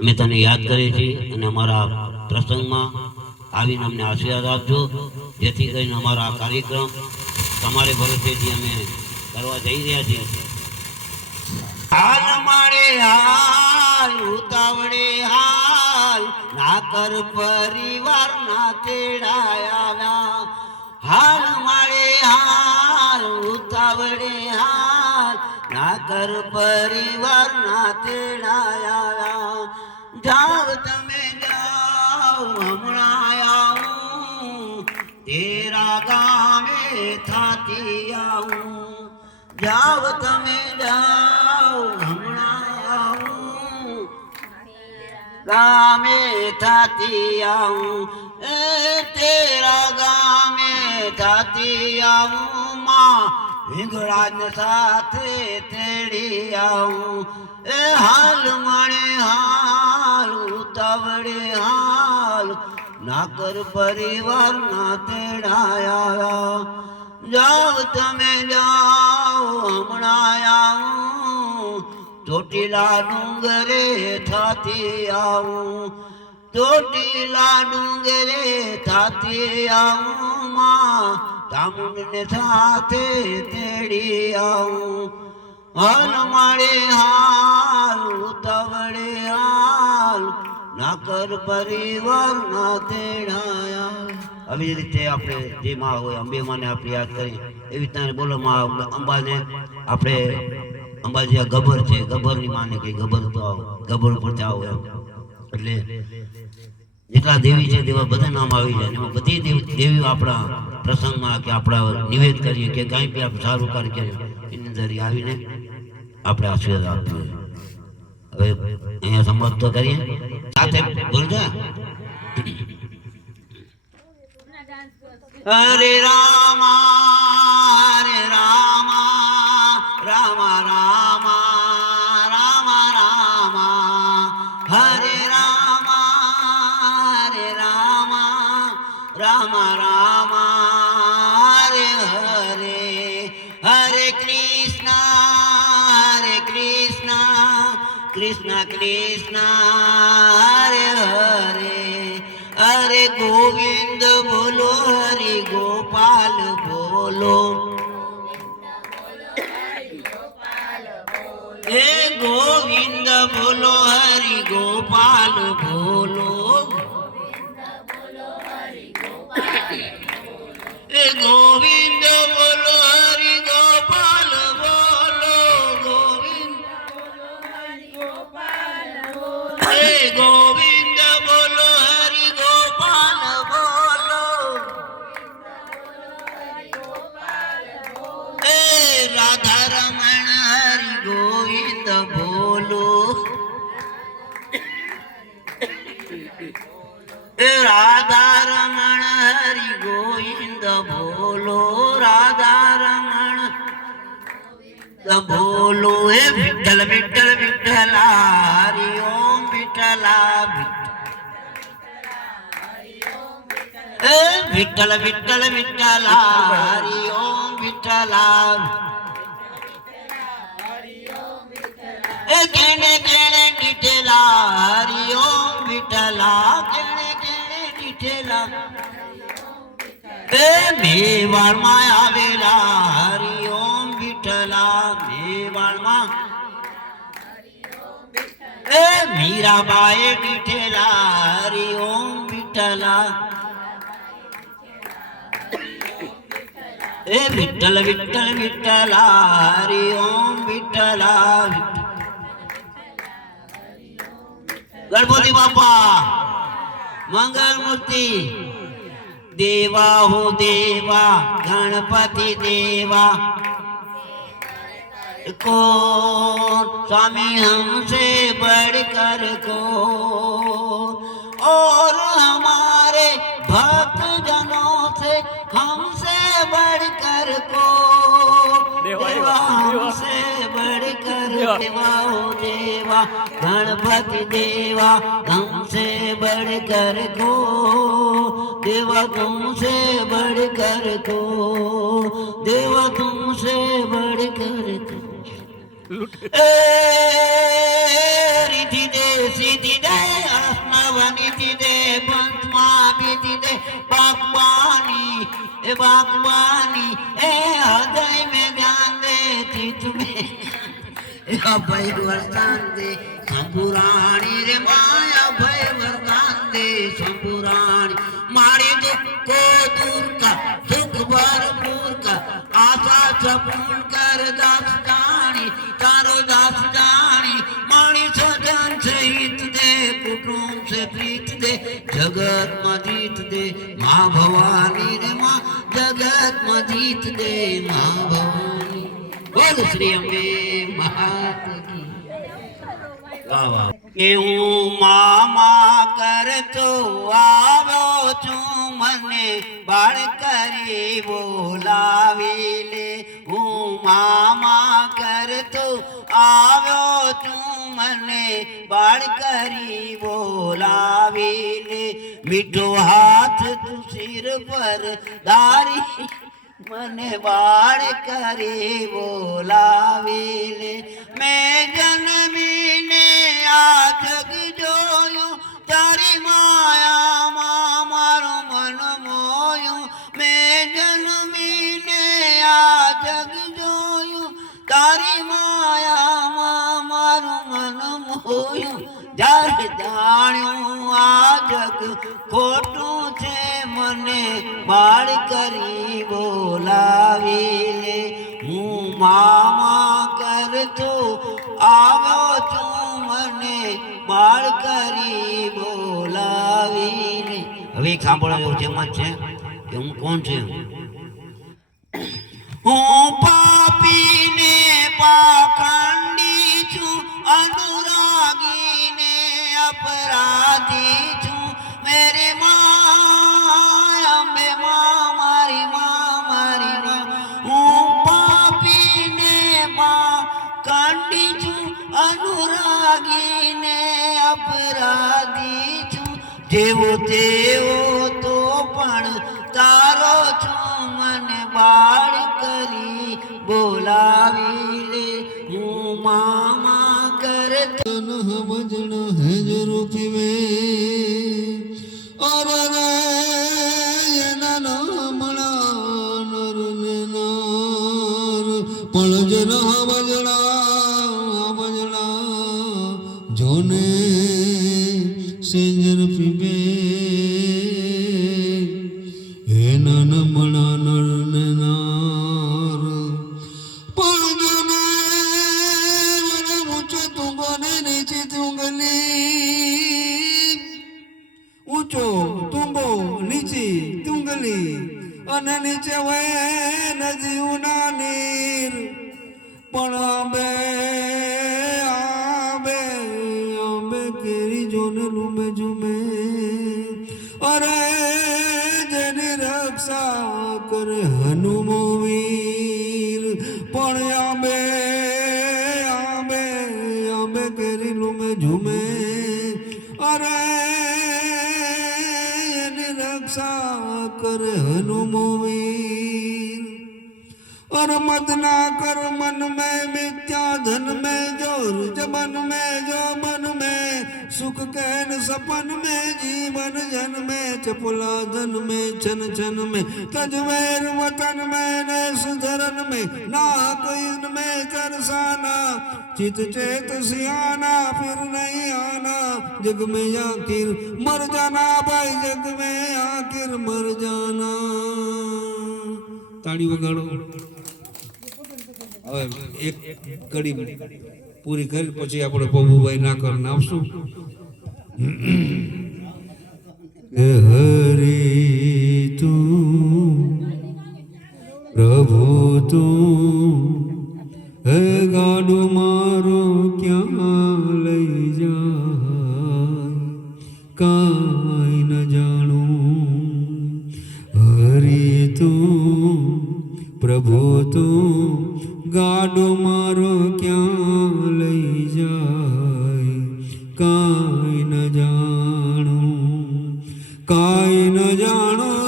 અમે તને યાદ કરીએ છીએ અને અમારા પ્રસંગમાં આવીને અમને આશીર્વાદ આપજો, જેથી કરીને અમારા આ કાર્યક્રમ તમારે ભરોસેથી અમે કરવા જઈ રહ્યા છીએ. હાલ મારે હાલ ઉતાવળે હાલ ના કર પરિવાર ના તેડાયા. હાલ મારે હાલ ઉતાવળે હાલ ના કર પરિવાર ના તેડાયા. જાવ તમે જાઓ હમણાં આવું તેરા ગામે થાતી આવું. જાવ તમે જાઓ હમણાં આવું ગામે થાતી આવું. તેરા ગામે થાતી આવું માં હિંગળાજ સાથે તેડી આવું. હાલ મળે હાલ ઉતાવળે હાલ ના કર પરિવાર ના તેડાયા. જાઓ તમે જાઓ હમણાં આવું ચોટીલા ડુંગરે થાતી આવું. ચોટીલા ડુંગરે થાતી આવું માં ચામુંડને સાથે તેડી આવું. હાલ મારે હાલ ઉતાવળે હાલ ના કર પરિવાર ના તેડાયા. આવી રીતે આપણે જે માં હોય અંબે માને આપણે યાદ કરી એવી રીતના બોલો માં અંબાને આપણે અંબાજી આ ગબર છે, ગબરની માને કે ગબર તો આવો, ગબર ઉપર આવો એમ. એટલે જેટલા દેવી છે તેવા બધા નામ આવી જાય. એમાં બધી દેવીઓ આપણા પ્રસંગમાં કે આપણા નિવેદ કરીએ કે કાંઈ બી આપણે સારું કાર્ય કરીએ એની અંદર આવીને આપણે આશીર્વાદ આપીએ. હવે અહીંયા સંવાદ તો કરીએ સાથે બોલજો. હરે રામા રામા રામા રામા રામા હરે રામા રામા રામા હરે હરે. હરે કૃષ્ણ કૃષ્ણ કૃષ્ણ હરે હરે. હરે ગોવિંદ બોલો હરિ ગોપાલ બોલો. હે ગોવિંદ બોલો હરિ ગોપાલ બોલો. હે ગોવિંદ બોલો હરિ ગોપાલ બોલો. ગોવિંદ હે ગોવિંદ બોલો હરિ ગોપાલ બોલો. હે રાધા રમણ હરિ ગોવિંદ બોલો. હે રાધા રમણ હરિ ગોવિંદ બોલો. રાધા રમણ બોલો. હે વિઠ્ઠલ વિઠ્ઠલ વિઠ્ઠલા હરિ ઓમ વિઠ્ઠલા. હે વિઠ્ઠલ વિઠ્ઠલ વિઠ્ઠલા હરિ ઓમ વિઠ્ઠલા. હે કેણે કેણે ડીઠેલા હરિ ઓમ વિઠ્ઠલા. કેણે કેણે ડીઠેલા. હે મેવાડમાં આવેલા હરિ ઓમ વિઠ્ઠલા. મેવાડમાં હે મીરાબાએ ડીઠેલા હરિ ઓમ વિઠ્ઠલા. હે વિઠ્ઠલ વિઠ્ઠલ વિઠ્ઠલા હરિ ઓમ વિઠ્ઠલા. ગણપતિ બાપા મંગલ મૂર્તિ. देवा हो देवा गणपति देवा कौन स्वामी हमसे बढ़कर को और हमारे भक्त जनों से हमसे बढ़कर को देवा हमसे बढ़कर देवा हो देवा गणपति देवा हमसे बढ़कर को देवा तुमसे बढ़कर को देवा तुमसे बढ़कर को रिद्धि दे सिद्धि दे बागवानी ए हृदय में ध्यान दे चित में अभय वरदान दे शंभुराणी रे माया अभय वरदान दे शंभुराणी मारे दुख को दूर का सुख भरपूर का आशा सपूर्ण कर दास जानी तारो दास जानी मारी सजन सहित दे कुटुंब से प्रीत दे जगत में जीत दे माँ भवानी रे माँ जगत में जीत दे माँ भवानी बोल श्री अम्बे महात की वाह वाह के हूँ मामा कर तो आवो छू मने बाळ करी बोलावी ले हूँ मामा कर तो आवो छू मने बाळ करी बोलावी ले मीठो हाथ तू सिर पर धारी मने बाळ करी बोलावी ले मैं जन्मीने आ जग जोयो तारी माया मां मारो मन मोयो मैं जन्मीने आ जग जोयो तारी माया मां मारो मन मोयो જ્યારે જાણ્યું આ જગ ખોટું છે મને બાળ કરી બોલાવી લે હું મામા કરતો આવ્યો છું મને બાળ કરી બોલાવી લે હવે એક સાંભળવા જેવું છે એમાં છે કે હું કોણ છે હું પાપીને પાખંડી છું અનુરાગી अपराधी छूं मेरे माँ अम्बे माँ मारी माँ हूँ पापी ने माँ कांडी छूं अनुरागी ने अपराधी छूं जेवो तेवो तो पण तारो छूं मन बाळ करी बोलावी ले हूँ मामा कर तन समझण है रूपी में और मणा नर नार पलजन बजड़ा बजड़ा जोने सेंजर पीबे हे नन मणा नर नार पलजने ऊंचो तुंगने नीचे तुंगली ऊंचो तुंगो नीचे तुंगली અને નીચે વે નદીઓના નીર પણ આંબે આંબે આંબે કેરી જોને લૂમે ઝૂમે અરે જેની રક્ષા કરે હનુમો વીર પણ આંબે આંબે આંબે કેરી લૂમે ઝૂમે અરે એની રક્ષા करे हनुमो वीर और मत ना कर मन में मिथ्या धन में जोर जबन में जो मन में सुख कहन सपन में जीवन जन में चपुला धन में छन छन में तजवेर वतन में ने सुधरन में नाहक इन में तरसाना चित चेत सियाना फिर नहीं आना जग में आखिर मर जाना भाई जग में आखिर मर जाना ताड़ी वगाड़ो હવે એક કડી પૂરી કરી પછી આપણે પબુભાઈ ના કર નાવશું હરે તું પ્રભુ તું હે ગાડું મારો ક્યાં લઈ જાય કાંઈ ન જાણું હરે તું પ્રભુ તું ગાડો મારો ક્યાં લઈ જાય કાંઈ ન જાણું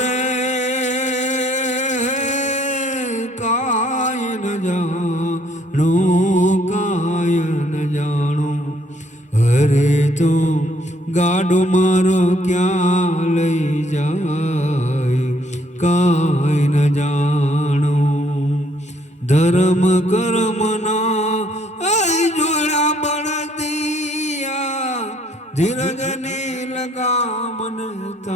રે કાંઈ ન જાણું હરે તો ગાડો મારો ક્યાં લઈ જાય કાંઈ ન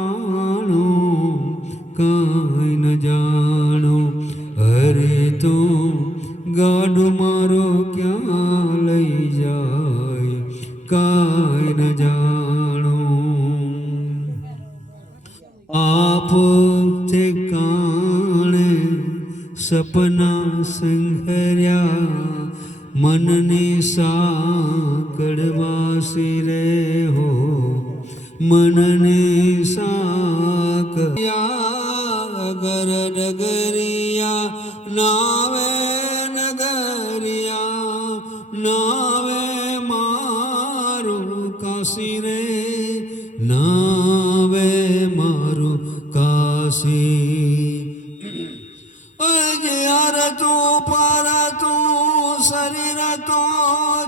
જાણો કાંઈ ન જાણો અરે તો ગાડો મારો ક્યાં લઈ જાય કાંઈ ન જાણો આપ તે કાણે સપના સંઘર્યા મનને સાંકળવાસી રે હો મનને સાંકળ્યા અગર ડગરિયા નાવે નગરિયા નાવે મારું કાશી રે નાવે મારું કાશી અજયાર તું પર તું શરીર તો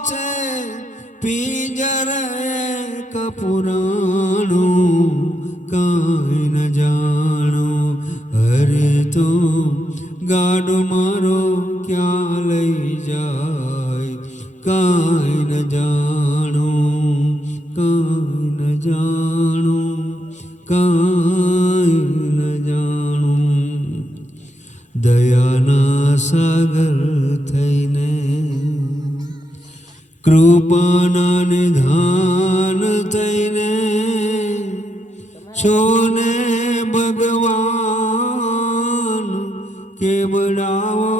છે પિંજર કપુરાણું કાંઈ ન જાણો અરે તો ગાડો મારો ક્યાં લઈ જાય કાંઈ ન જાણો કાંઈ ન જાણો કાંઈ ન જાણો દયાના સાગર થઈને કૃપાના નિધાન થઈને છોને ભગવાન કેવડાવો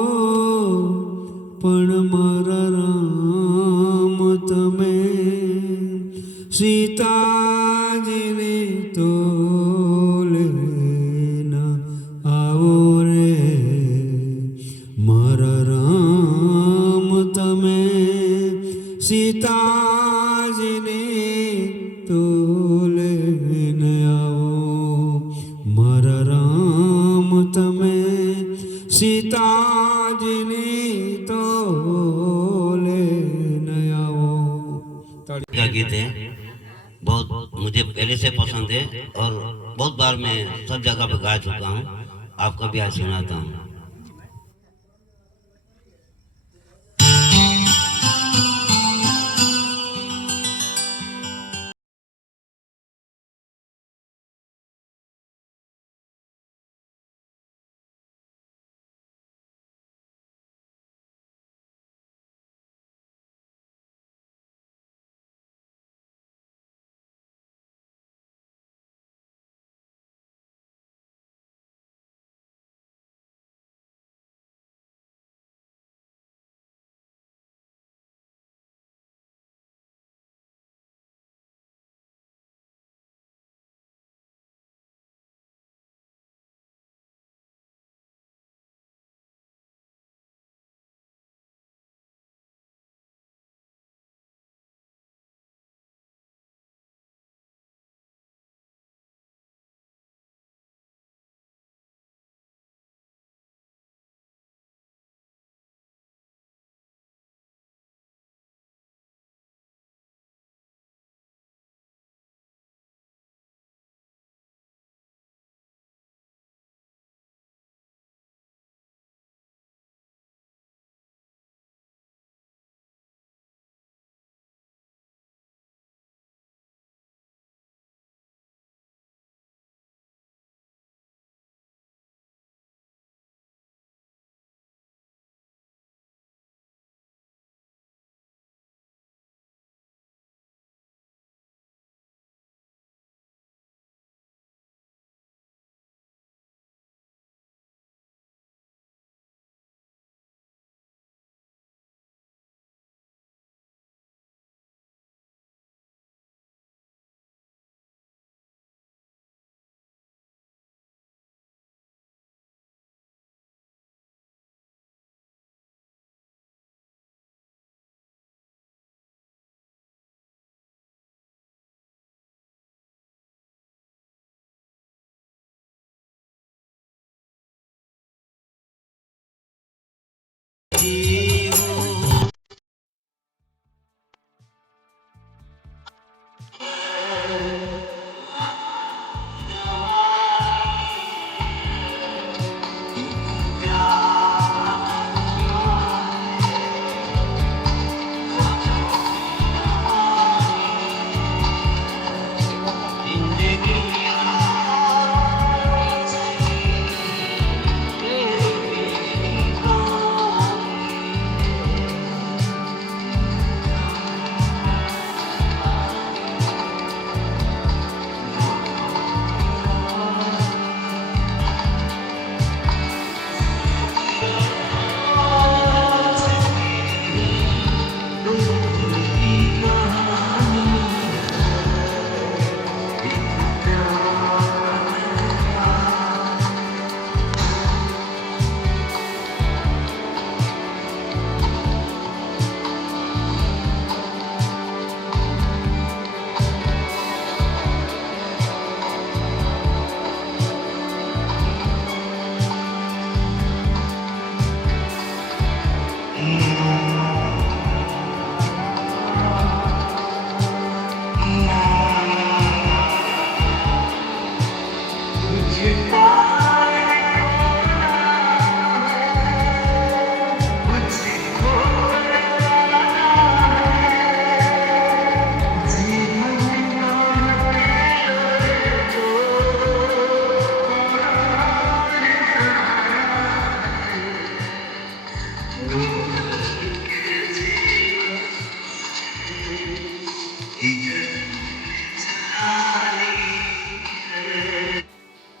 પણ મારા રામ તમે સીતાજીને તોલે ન આવો રે મારા રામ તમે સીતાજીને તોલે ન આવો મારા રામ તમે सीताजिनी तोले न आओ। का गीत है, बहुत मुझे पहले से पसंद है और बहुत बार मैं सब जगह पे गा चुका हूँ, आपको भी आज सुनाता हूँ।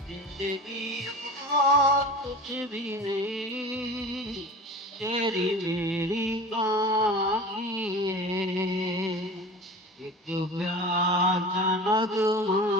जिंदगी और कुछ भी नहीं तेरी मेरी आँखें हैं। एक प्यार का नगमा